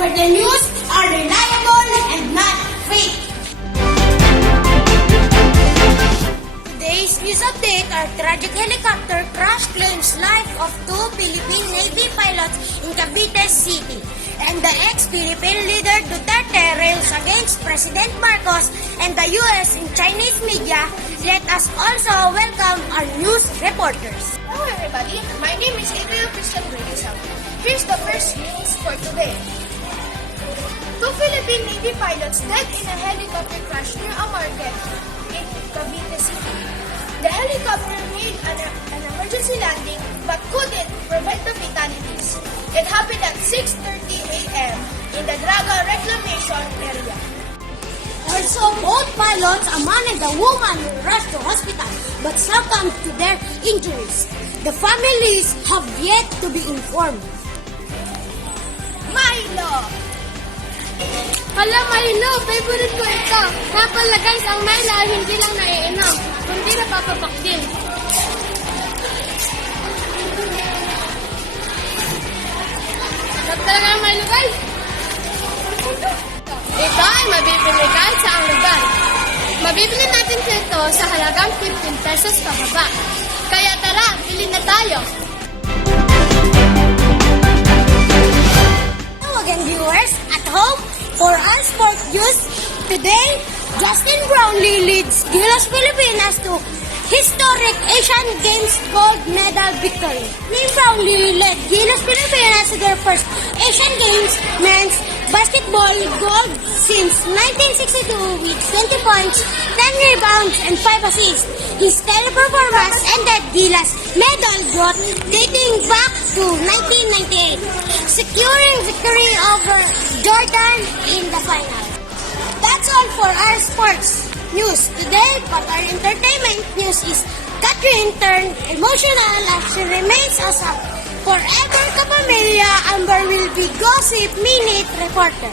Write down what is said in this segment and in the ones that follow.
where the news are reliable and not fake. Today's news update are tragic helicopter crash claims life of two Philippine Navy pilots in Cavite City. And the ex-Philippine leader Duterte rails against President Marcos and the US in Chinese media. Let us also welcome our news reporters. Hello everybody, my name is April Christian Bredisam. Here's the first news for today. Two Philippine Navy pilots died in a helicopter crash near a market in Cavite City. The helicopter made an emergency landing but couldn't prevent the fatalities. It happened at 6:30 a.m. in the Draga Reclamation area. Also, both pilots, a man and a woman, were rushed to hospital but succumbed to their injuries. The families have yet to be informed. Milo! Hala, Milo, favorite ko ito. Kaya pala guys, ang Milo ay hindi lang naiinom, kundi napapapak din. Sarap talaga ang Milo guys. Ito ay mabibili kahit sa ang lugar. Mabibili natin ito sa halagang 15 pesos pababa. Kaya tara, bili na tayo. Hello again viewers at home for our sport news. Today, Justin Brownlee leads Gilas Pilipinas to historic Asian Games gold medal victory. Team Brownlee led Gilas Pilipinas to their first Asian Games men's basketball gold since 1962 with 20 points, 10 rebounds, and 5 assists. His stellar performance ended Gilas' medal drought dating back to 1998, securing victory over Jordan in the final. That's all for our sports news today, but our entertainment news is Catherine turned emotional as she remains as a forever kapamilya. Amber will be Gossip Minute reporter.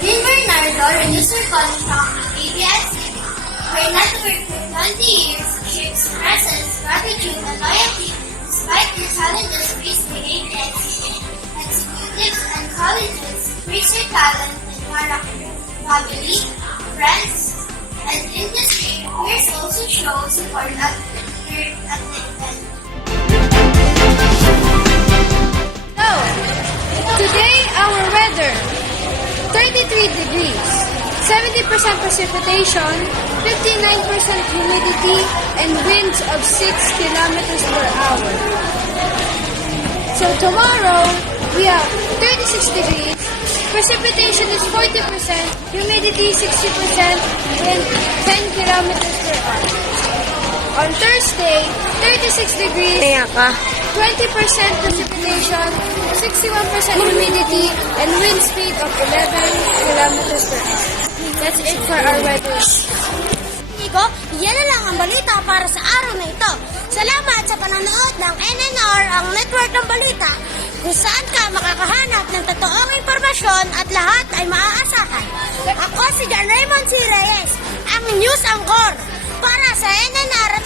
Dean Bernardo renews her contract with ABS-CBN. Her network for 20 years shapes presence, gratitude, and loyalty despite the challenges faced by ABS-CBN. Executives and colleges praise her talent and character. Family, friends, and industry peers also show support at the event. So, today our weather, 33 degrees, 70% precipitation, 59% humidity, and winds of 6 kilometers per hour. So tomorrow, we have 36 degrees, precipitation is 40%, humidity 60%, and 10 kilometers per hour. On Thursday, 36 degrees, 20% precipitation, 61% humidity, and wind speed of 11 kilometers per hour. That's it for our weather. Amigo, yan na lang ang balita para sa araw na ito. Salamat sa panonood ng NNR, ang network ng balita, kung saan ka makakahanap ng totoong impormasyon at lahat ay maaasahan. Ako si John Raymond C. Reyes, ang news anchor para sa NNR at